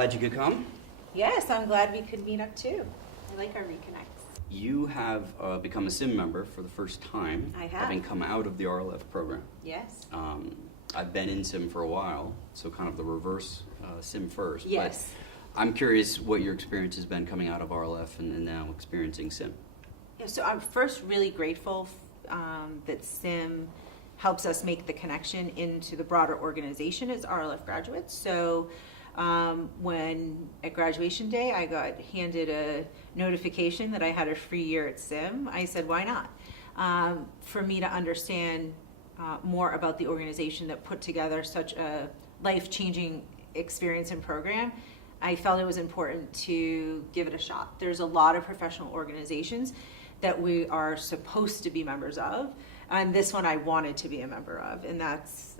glad you could come. Yes, I'm glad we could meet up too. I like our reconnects. You have become a SIM member for the first time. I have. Having come out of the RLF program. Yes. I've been in SIM for a while, so kind of the reverse SIM first. Yes. But I'm curious what your experience has been coming out of RLF and now experiencing SIM. Yeah, so I'm first really grateful that SIM helps us make the connection into the broader organization as RLF graduates. So when at graduation day I got handed a notification that I had a free year at SIM, I said, why not? For me to understand more about the organization that put together such a life-changing experience and program, I felt it was important to give it a shot. There's a lot of professional organizations that we are supposed to be members of, and this one I wanted to be a member of, and that's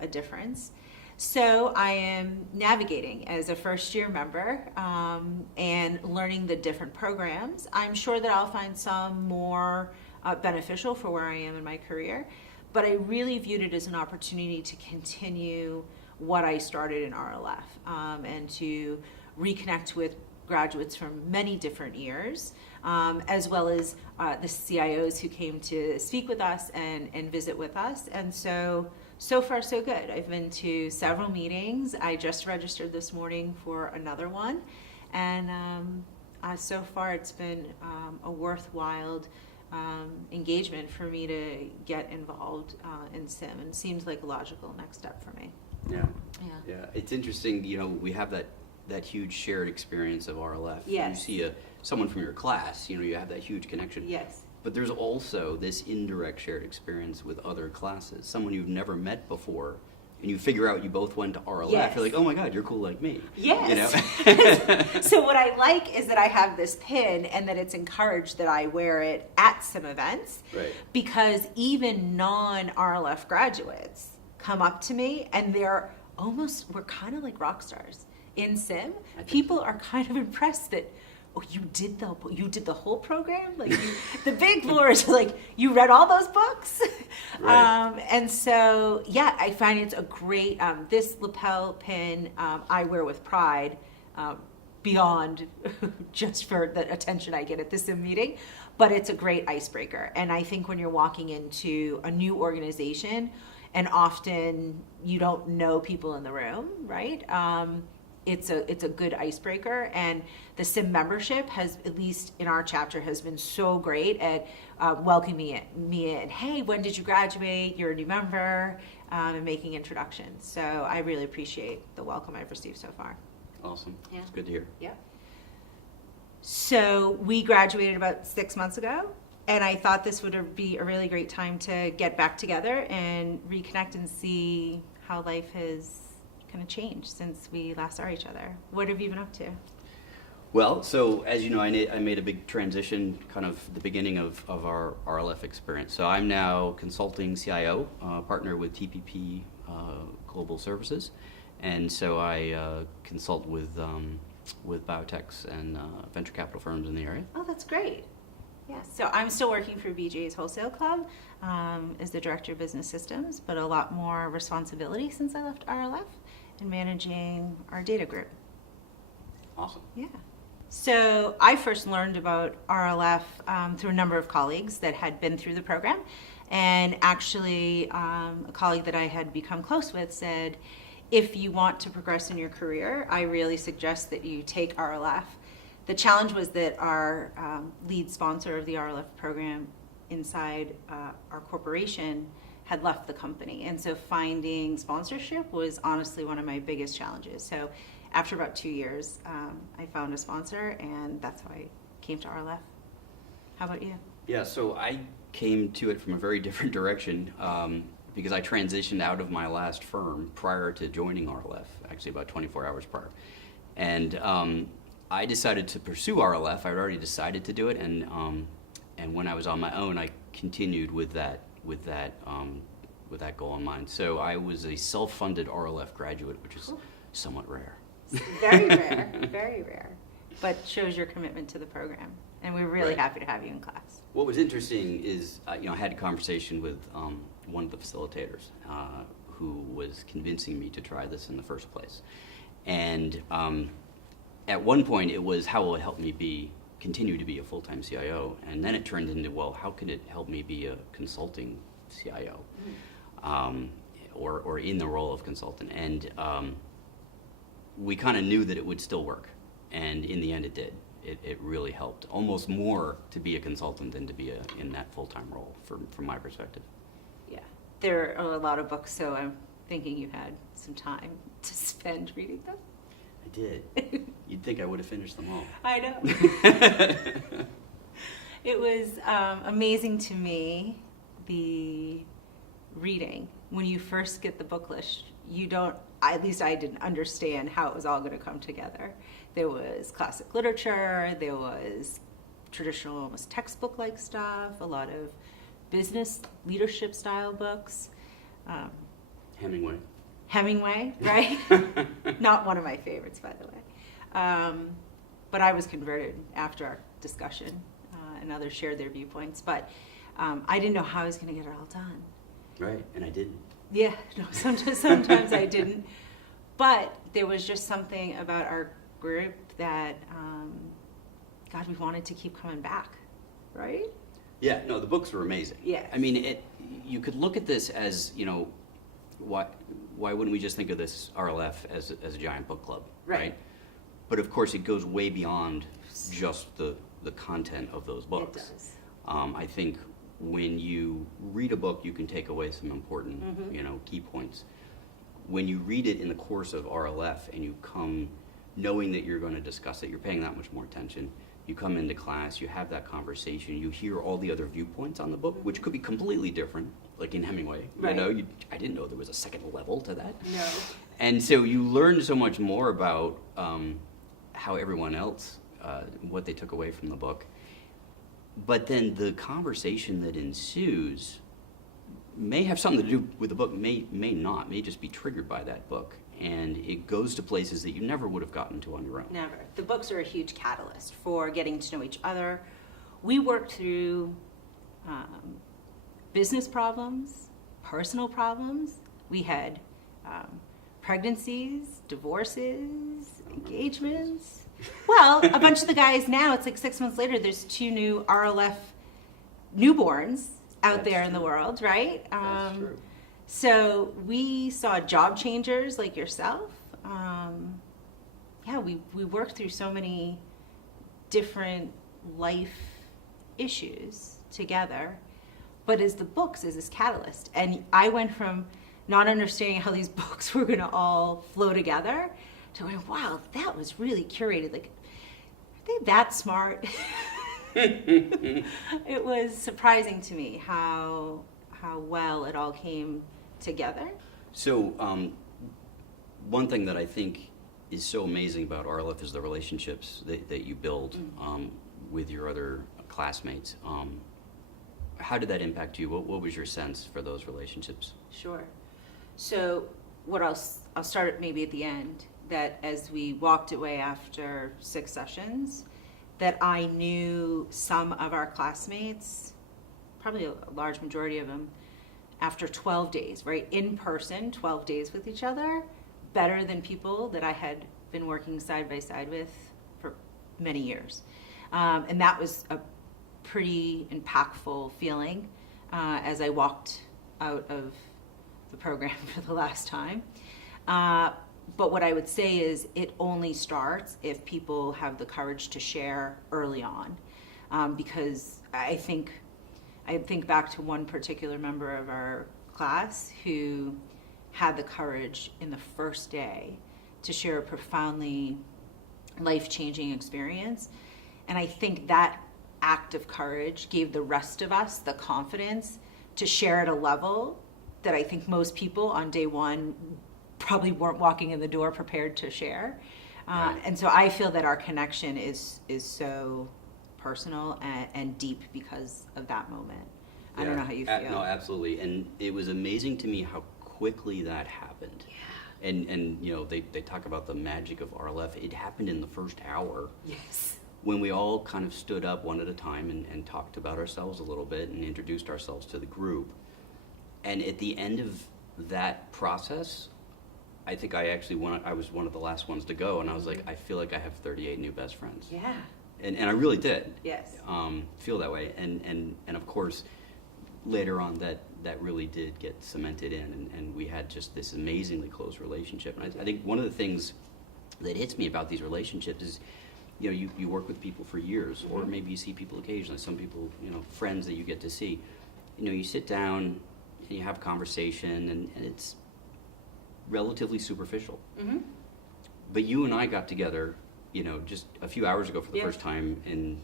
a difference. So I am navigating as a first-year member and learning the different programs. I'm sure that I'll find some more beneficial for where I am in my career, but I really viewed it as an opportunity to continue what I started in RLF and to reconnect with graduates from many different years, as well as the CIOs who came to speak with us and visit with us. And so far so good. I've been to several meetings. I just registered this morning for another one. And so far it's been a worthwhile engagement for me to get involved in SIM, and seems like a logical next step for me. Yeah. It's interesting, we have that huge shared experience of RLF. Yes. You see someone from your class, you have that huge connection. Yes. But there's also this indirect shared experience with other classes, someone you've never met before, and you figure out you both went to RLF. Yes. You're like, oh my God, you're cool like me. Yes. So what I like is that I have this pin and that it's encouraged that I wear it at some events. Right. Because even non-RLF graduates come up to me and we're kind of like rock stars in SIM. People are kind of impressed that, oh, you did the whole program? Like the big floors, like you read all those books? Right. And so, yeah, I find it's a great, this lapel pin I wear with pride, beyond just for the attention I get at this SIM meeting, but it's a great icebreaker. And I think when you're walking into a new organization, and often you don't know people in the room, right? It's a good icebreaker, and the SIM membership has, at least in our chapter, has been so great at welcoming me in. Hey, when did you graduate? You're a new member, and making introductions. So I really appreciate the welcome I've received so far. Awesome. Yeah. It's good to hear. Yeah. So we graduated about 6 months ago, and I thought this would be a really great time to get back together and reconnect and see how life has kind of changed since we last saw each other. What have you been up to? Well, so as you know, I made a big transition kind of the beginning of our RLF experience. So I'm now consulting CIO, partner with TPP Global Services. And so I consult with biotechs and venture capital firms in the area. Oh, that's great. Yeah, so I'm still working for BJ's Wholesale Club as the Director of Business Systems, but a lot more responsibility since I left RLF in managing our data group. Awesome. Yeah. So I first learned about RLF through a number of colleagues that had been through the program. And actually, a colleague that I had become close with said, if you want to progress in your career, I really suggest that you take RLF. The challenge was that our lead sponsor of the RLF program inside our corporation had left the company. And so finding sponsorship was honestly one of my biggest challenges. So after about 2 years, I found a sponsor, and that's how I came to RLF. How about you? Yeah, so I came to it from a very different direction because I transitioned out of my last firm prior to joining RLF, actually about 24 hours prior. And I decided to pursue RLF. I'd already decided to do it, and when I was on my own, I continued with that goal in mind. So I was a self-funded RLF graduate, which is somewhat rare. Very rare, very rare, but shows your commitment to the program. And we're really happy to have you in class. What was interesting is, I had a conversation with one of the facilitators who was convincing me to try this in the first place. And at one point, it was how will it help me continue to be a full-time CIO? And then it turned into, well, how can it help me be a consulting CIO? Or in the role of consultant. And we kind of knew that it would still work. And in the end, it did. It really helped. Almost more to be a consultant than to be in that full-time role, from my perspective. Yeah, there are a lot of books, so I'm thinking you had some time to spend reading them. I did. You'd think I would have finished them all. I know. It was amazing to me, the reading. When you first get the book list, you don't, at least I didn't understand how it was all going to come together. There was classic literature, there was traditional, almost textbook-like stuff, a lot of business leadership style books. Hemingway, right? Not one of my favorites, by the way. But I was converted after our discussion, and others shared their viewpoints. But I didn't know how I was going to get it all done. Right, and I didn't. Yeah, no, sometimes I didn't. But there was just something about our group that, God, we wanted to keep coming back, right? Yeah, no, the books were amazing. Yes. I mean, you could look at this as, why wouldn't we just think of this RLF as a giant book club, right? But of course, it goes way beyond just the content of those books. It does. I think when you read a book, you can take away some important, key points. When you read it in the course of RLF and you come knowing that you're going to discuss it, you're paying that much more attention. You come into class, you have that conversation, you hear all the other viewpoints on the book, which could be completely different, like in Hemingway. Right. I didn't know there was a second level to that. No. And so you learn so much more about how everyone else, what they took away from the book. But then the conversation that ensues may have something to do with the book, may not, may just be triggered by that book. And it goes to places that you never would have gotten to on your own. Never. The books are a huge catalyst for getting to know each other. We worked through business problems, personal problems. We had pregnancies, divorces, engagements. Well, a bunch of the guys now, it's like 6 months later, there's 2 new RLF newborns out there in the world, right? That's true. So we saw job changers like yourself. We worked through so many different life issues together. But as the books is this catalyst. And I went from not understanding how these books were going to all flow together to going, wow, that was really curated. Like, are they that smart? It was surprising to me how well it all came together. So one thing that I think is so amazing about RLF is the relationships that you build with your other classmates. How did that impact you? What was your sense for those relationships? Sure. So what I'll start maybe at the end, that as we walked away after 6 sessions, that I knew some of our classmates, probably a large majority of them, after 12 days, right, in person, 12 days with each other, better than people that I had been working side by side with for many years. And that was a pretty impactful feeling as I walked out of the program for the last time. But what I would say is it only starts if people have the courage to share early on. Because I think back to one particular member of our class who had the courage in the first day to share a profoundly life-changing experience. And I think that act of courage gave the rest of us the confidence to share at a level that I think most people on day one probably weren't walking in the door prepared to share. Right. And so I feel that our connection is so personal and deep because of that moment. I don't know how you feel. No, absolutely. And it was amazing to me how quickly that happened. Yeah. And they talk about the magic of RLF. It happened in the first hour. Yes. When we all kind of stood up one at a time and talked about ourselves a little bit and introduced ourselves to the group. And at the end of that process, I think I was one of the last ones to go, and I was like, I feel like I have 38 new best friends. Yeah. And I really did. Yes. Feel that way. And of course, later on that really did get cemented in, and we had just this amazingly close relationship. And I think one of the things that hits me about these relationships is, you work with people for years, or maybe you see people occasionally, some people, friends that you get to see. You sit down and you have a conversation, and it's relatively superficial. Mm-hmm. But you and I got together, just a few hours ago for the first time in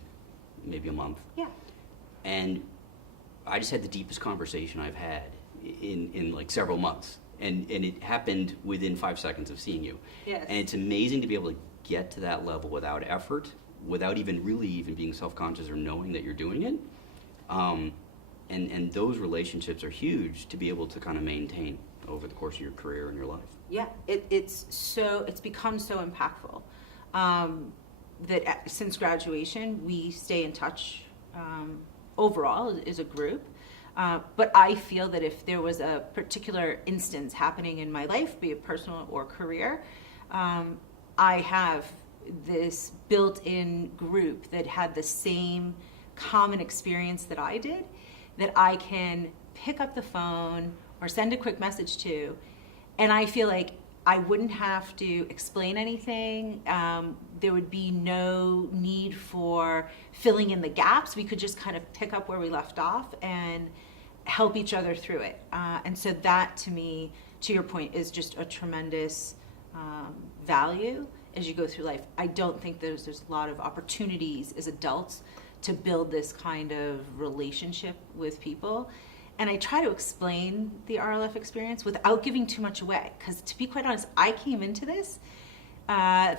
maybe a month. Yeah. And I just had the deepest conversation I've had in like several months. And it happened within 5 seconds of seeing you. Yes. And it's amazing to be able to get to that level without effort, without even being self-conscious or knowing that you're doing it. And those relationships are huge to be able to kind of maintain over the course of your career and your life. Yeah, it's become so impactful that since graduation we stay in touch overall as a group. But I feel that if there was a particular instance happening in my life, be it personal or career, I have this built-in group that had the same common experience that I did, that I can pick up the phone or send a quick message to, and I feel like I wouldn't have to explain anything. There would be no need for filling in the gaps. We could just kind of pick up where we left off and help each other through it. And so that, to me, to your point, is just a tremendous value as you go through life. I don't think there's a lot of opportunities as adults to build this kind of relationship with people. And I try to explain the RLF experience without giving too much away. Because to be quite honest, I came into this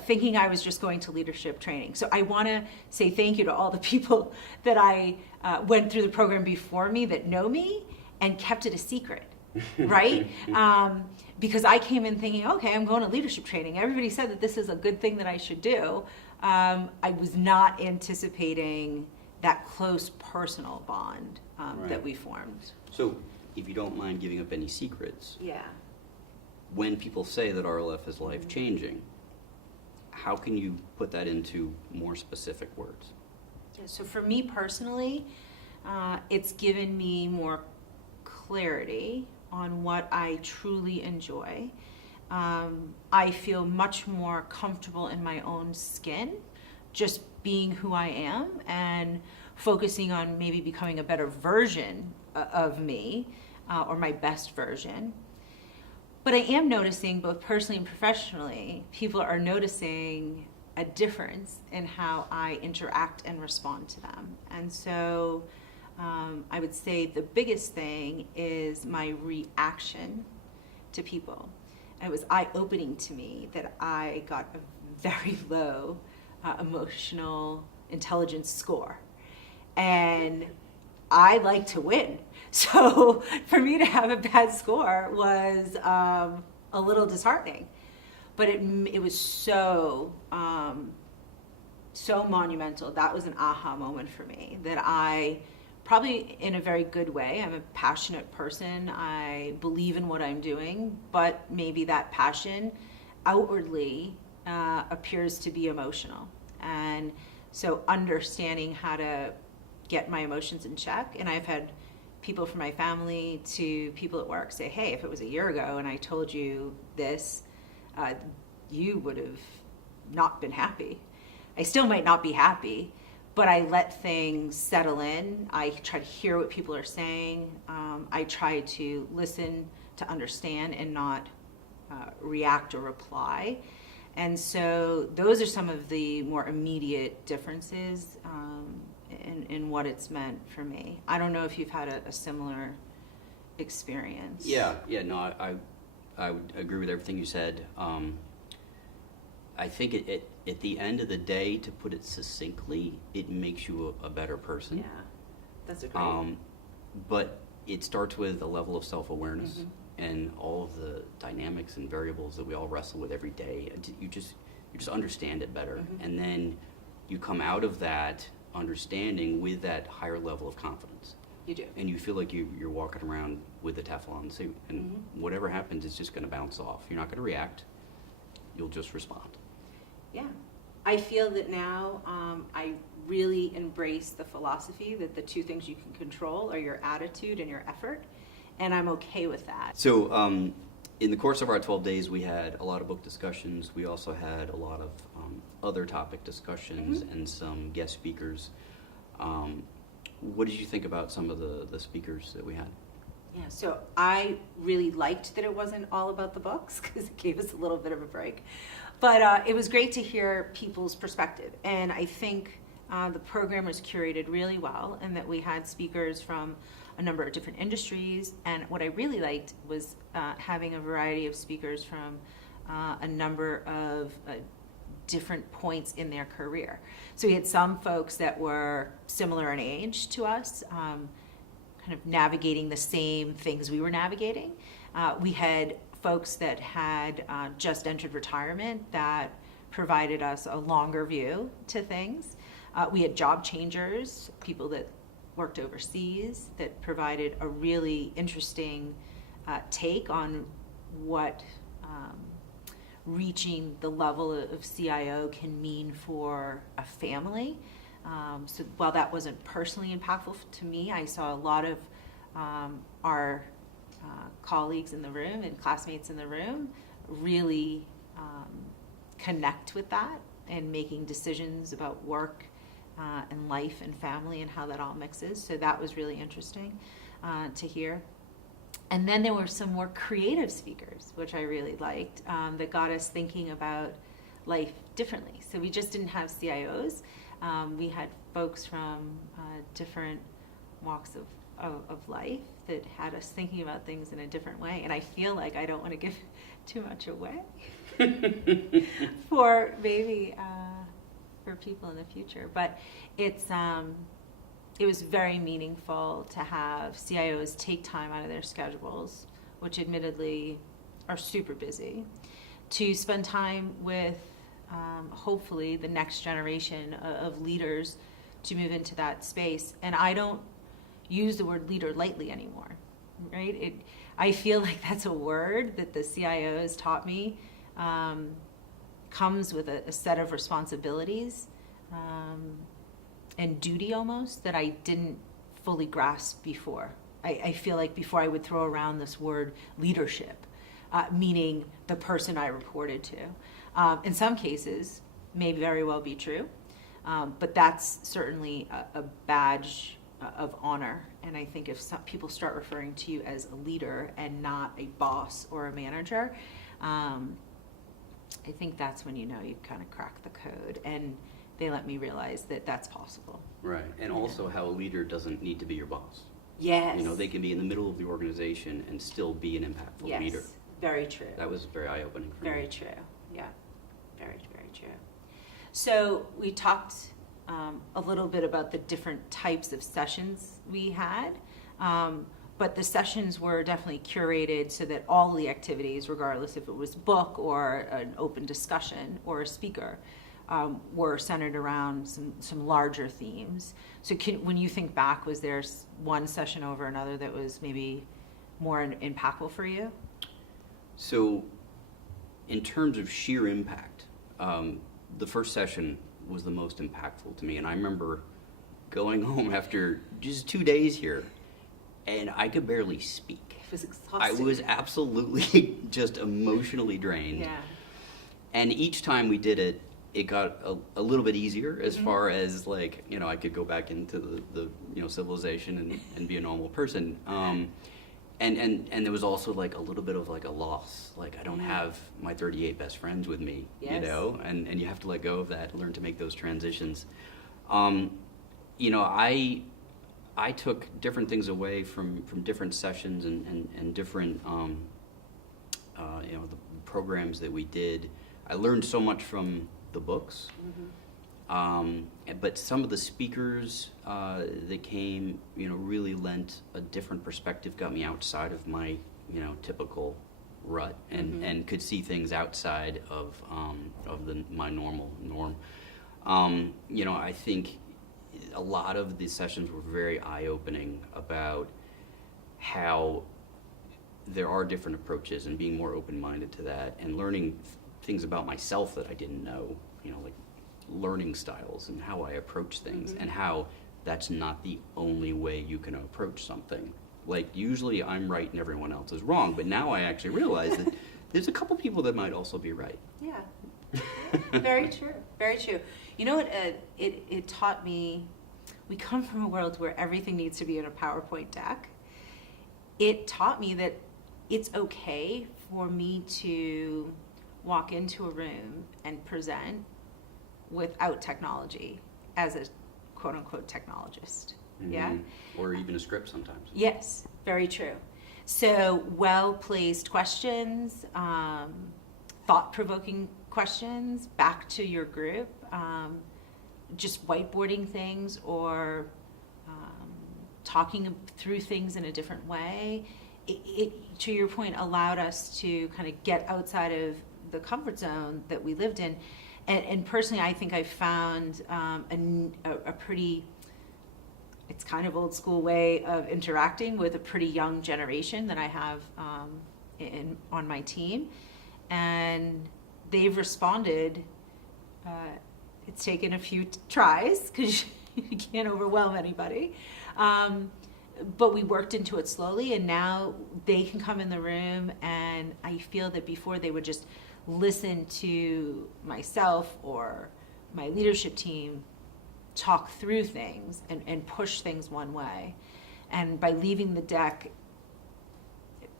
thinking I was just going to leadership training. So I want to say thank you to all the people that I went through the program before me that know me and kept it a secret, right? Because I came in thinking, okay, I'm going to leadership training. Everybody said that this is a good thing that I should do. I was not anticipating that close personal bond that we formed. So, if you don't mind giving up any secrets, Yeah. when people say that RLF is life-changing, how can you put that into more specific words? Yeah, so for me personally, it's given me more clarity on what I truly enjoy. I feel much more comfortable in my own skin, just being who I am and focusing on maybe becoming a better version of me, or my best version. But I am noticing, both personally and professionally, people are noticing a difference in how I interact and respond to them. And so I would say the biggest thing is my reaction to people. It was eye-opening to me that I got a very low emotional intelligence score. And I like to win. So for me to have a bad score was a little disheartening. But it was so monumental. That was an aha moment for me, that I, probably in a very good way, I'm a passionate person. I believe in what I'm doing, but maybe that passion outwardly appears to be emotional. And so understanding how to get my emotions in check. And I've had people from my family to people at work say, hey, if it was a year ago and I told you this, you would have not been happy. I still might not be happy, but I let things settle in. I try to hear what people are saying. I try to listen to understand and not react or reply. And so those are some of the more immediate differences in what it's meant for me. I don't know if you've had a similar experience. No, I would agree with everything you said. I think at the end of the day, to put it succinctly, it makes you a better person. Yeah, that's a great. But it starts with a level of self-awareness and all of the dynamics and variables that we all wrestle with every day. You just understand it better, and then you come out of that understanding with that higher level of confidence. You do. And you feel like you're walking around with a Teflon suit, and whatever happens, it's just going to bounce off. You're not going to react. You'll just respond. Yeah. I feel that now I really embrace the philosophy that the two things you can control are your attitude and your effort, and I'm okay with that. So in the course of our 12 days, we had a lot of book discussions. We also had a lot of other topic discussions and some guest speakers. What did you think about some of the speakers that we had? Yeah, so I really liked that it wasn't all about the books because it gave us a little bit of a break. But it was great to hear people's perspective. And I think the program was curated really well, and that we had speakers from a number of different industries. And what I really liked was having a variety of speakers from a number of different points in their career. So we had some folks that were similar in age to us, kind of navigating the same things we were navigating. We had folks that had just entered retirement that provided us a longer view to things. We had job changers, people that worked overseas, that provided a really interesting take on what reaching the level of CIO can mean for a family. So while that wasn't personally impactful to me, I saw a lot of our colleagues in the room and classmates in the room really connect with that and making decisions about work and life and family and how that all mixes. So that was really interesting to hear. And then there were some more creative speakers, which I really liked, that got us thinking about life differently. So we just didn't have CIOs. We had folks from different walks of life that had us thinking about things in a different way. And I feel like I don't want to give too much away for maybe for people in the future. But it was very meaningful to have CIOs take time out of their schedules, which admittedly are super busy, to spend time with hopefully the next generation of leaders to move into that space. And I don't use the word leader lightly anymore, right? I feel like that's a word that the CIO has taught me comes with a set of responsibilities and duty almost that I didn't fully grasp before. I feel like before I would throw around this word leadership, meaning the person I reported to. In some cases, may very well be true, but that's certainly a badge of honor. And I think if some people start referring to you as a leader and not a boss or a manager, I think that's when you know you kind of cracked the code. And they let me realize that that's possible. Right, and also how a leader doesn't need to be your boss. Yes. You know, they can be in the middle of the organization and still be an impactful leader. Yes, very true. That was very eye-opening for me. Very true, yeah, very, very true. So we talked a little bit about the different types of sessions we had, but the sessions were definitely curated so that all the activities, regardless if it was book or an open discussion or a speaker, were centered around some larger themes. So when you think back, was there one session over another that was maybe more impactful for you? So in terms of sheer impact, the first session was the most impactful to me. And I remember going home after just 2 days here, and I could barely speak. It was exhausting. I was absolutely just emotionally drained. Yeah. And each time we did it, it got a little bit easier as far as, like, you know, I could go back into the you know, civilization and be a normal person. And there was also like a little bit of like a loss. Like, I don't have my 38 best friends with me, you know, and you have to let go of that, learn to make those transitions. You know, I took different things away from different sessions and different, you know, the programs that we did. I learned so much from the books. But some of the speakers that came, you know, really lent a different perspective, got me outside of my, you know, typical rut, and could see things outside of my normal norm. You know, I think a lot of the sessions were very eye-opening about how there are different approaches and being more open-minded to that, and learning things about myself that I didn't know, like learning styles and how I approach things, and how that's not the only way you can approach something. Like, usually I'm right and everyone else is wrong, but now I actually realize that there's a couple people that might also be right. Yeah. Very true. Very true. You know what? It taught me, we come from a world where everything needs to be in a PowerPoint deck. It taught me that it's okay for me to walk into a room and present without technology as a quote unquote technologist. Yeah. Or even a script sometimes. Yes, very true. So well-placed questions, thought-provoking questions back to your group, just whiteboarding things or talking through things in a different way. It, to your point, allowed us to kind of get outside of the comfort zone that we lived in. And personally, I think I found a pretty, it's kind of old school way of interacting with a pretty young generation that I have on my team. And they've responded. It's taken a few tries because you can't overwhelm anybody. But we worked into it slowly, and now they can come in the room, and I feel that before they would just listen to myself or my leadership team talk through things and push things one way. And by leaving the deck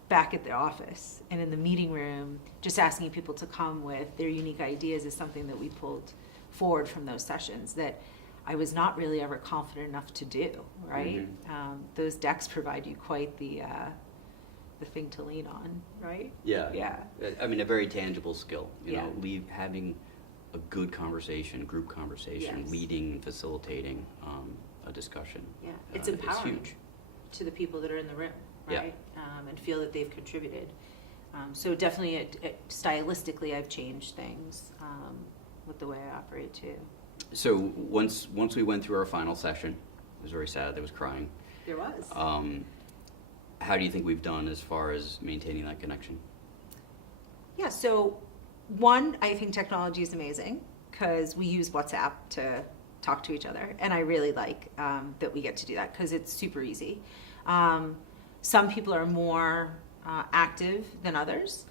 back at the office and in the meeting room, just asking people to come with their unique ideas is something that we pulled forward from those sessions that I was not really ever confident enough to do, right? Those decks provide you quite the thing to lean on, right? Yeah. Yeah. I mean, a very tangible skill, Yeah. having a good conversation, group conversation, Yes. leading and facilitating a discussion. Yeah, it's Is empowering huge. to the people that are in the room, Yeah. right? And feel that they've contributed. So definitely, stylistically, I've changed things with the way I operate too. So once we went through our final session, it was very sad. There was crying. There was. How do you think we've done as far as maintaining that connection? Yeah, so one, I think technology is amazing because we use WhatsApp to talk to each other, and I really like that we get to do that because it's super easy. Some people are more active than others,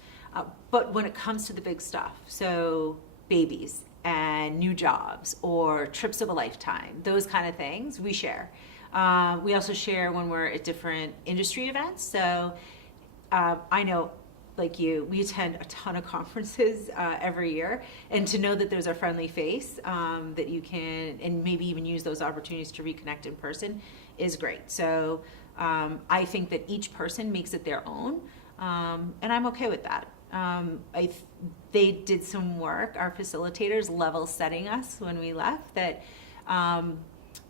but when it comes to the big stuff, so babies and new jobs or trips of a lifetime, those kind of things, we share. We also share when we're at different industry events. So I know, like you, we attend a ton of conferences every year, and to know that there's a friendly face that you can, and maybe even use those opportunities to reconnect in person is great. So I think that each person makes it their own, and I'm okay with that. They did some work, our facilitators level setting us when we left, that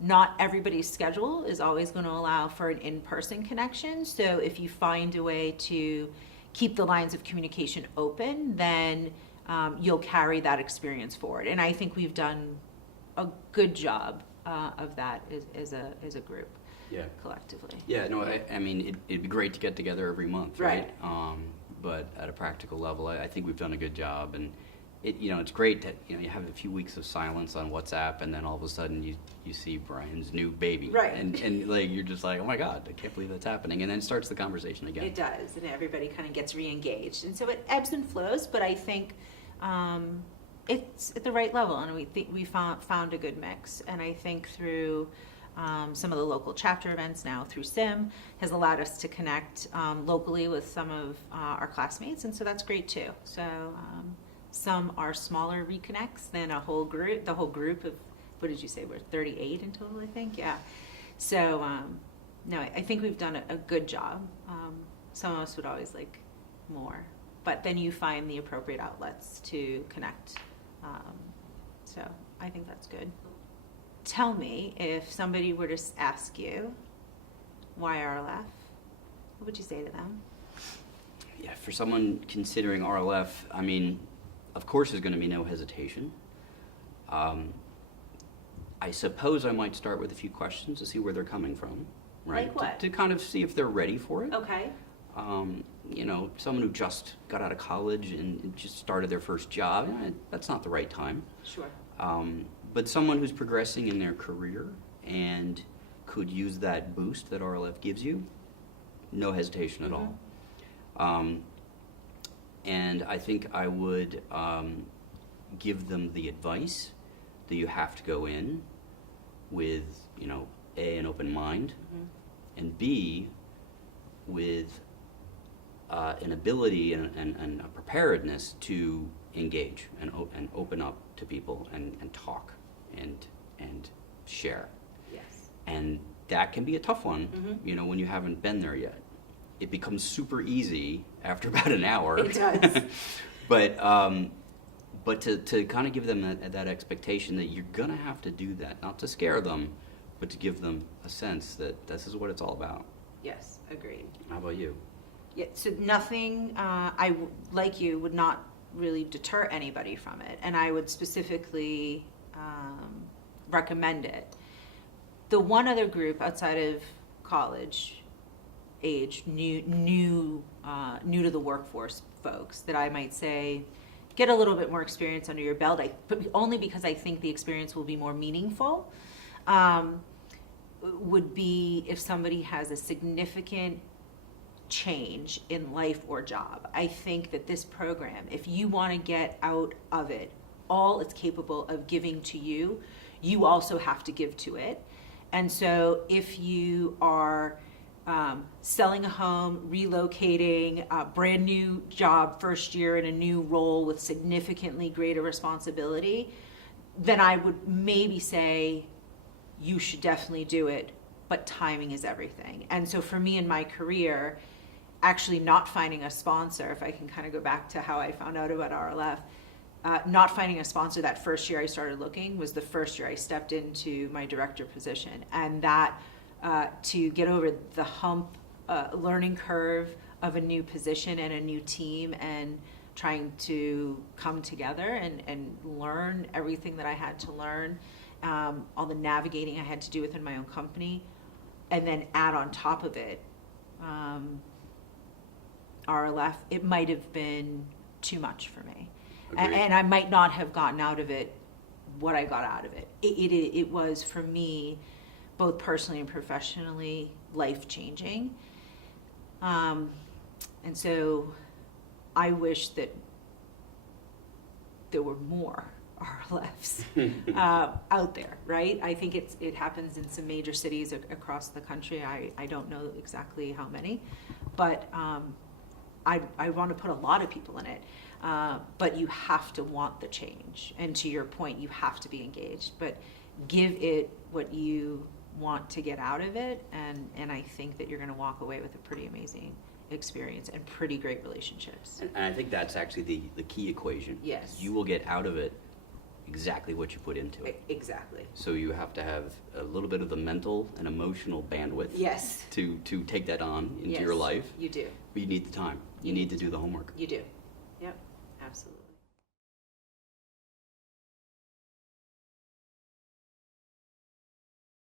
not everybody's schedule is always going to allow for an in-person connection. So if you find a way to keep the lines of communication open, then you'll carry that experience forward. And I think we've done a good job of that as a group. Yeah, collectively. Yeah, no, I mean, it'd be great to get together every month, right? But at a practical level, I think we've done a good job, and it's great that you have a few weeks of silence on WhatsApp, and then all of a sudden you see Brian's new baby, right? And like you're just like, oh my God, I can't believe that's happening, and then it starts the conversation again. It does, and everybody kind of gets re-engaged, and so it ebbs and flows. But I think it's at the right level, and we think we found a good mix, and I think through some of the local chapter events now through SIM has allowed us to connect locally with some of our classmates, and so that's great too. So some are smaller reconnects than the whole group of, what did you say, we're 38 in total, I think? Yeah. So no, I think we've done a good job. Some of us would always like more, but then you find the appropriate outlets to connect. So I think that's good. Tell me, if somebody were to ask you, why RLF? What would you say to them? Yeah, for someone considering RLF, I mean, of course there's going to be no hesitation. I suppose I might start with a few questions to see where they're coming from, right? Like what? To kind of see if they're ready for it. Okay. Someone who just got out of college and just started their first job, that's not the right time. Sure. But someone who's progressing in their career and could use that boost that RLF gives you, no hesitation at all. And I think I would give them the advice that you have to go in with, A, an open mind, and B, with an ability and a preparedness to engage and open up to people and talk and share. Yes. And that can be a tough one, when you haven't been there yet. It becomes super easy after about an hour. It does. But to kind of give them that expectation that you're going to have to do that, not to scare them, but to give them a sense that this is what it's all about. Yes, agreed. How about you? Yeah, so nothing, like you, would not really deter anybody from it, and I would specifically recommend it. The one other group outside of college age, new to the workforce folks that I might say get a little bit more experience under your belt, but only because I think the experience will be more meaningful, would be if somebody has a significant change in life or job. I think that this program, if you want to get out of it all it's capable of giving to you, you also have to give to it. And so if you are selling a home, relocating, a brand new job, first year in a new role with significantly greater responsibility, then I would maybe say you should definitely do it, but timing is everything. And so for me in my career, actually not finding a sponsor, if I can kind of go back to how I found out about RLF, not finding a sponsor that first year I started looking was the first year I stepped into my director position. And that to get over the hump, learning curve of a new position and a new team and trying to come together and learn everything that I had to learn, all the navigating I had to do within my own company, and then add on top of it RLF, it might have been too much for me. And I might not have gotten out of it what I got out of it. It was, for me, both personally and professionally, life-changing. And so I wish that there were more RLFs out there, right? I think it happens in some major cities across the country. I don't know exactly how many, but I want to put a lot of people in it. But you have to want the change. And to your point, you have to be engaged. But give it what you want to get out of it, and I think that you're going to walk away with a pretty amazing experience and pretty great relationships. And I think that's actually the key equation. Yes. You will get out of it exactly what you put into it. Exactly. So you have to have a little bit of the mental and emotional bandwidth. Yes. To take that on into Yes, your life. you do. But you need the time. You need to do the homework. You do. Yep, absolutely.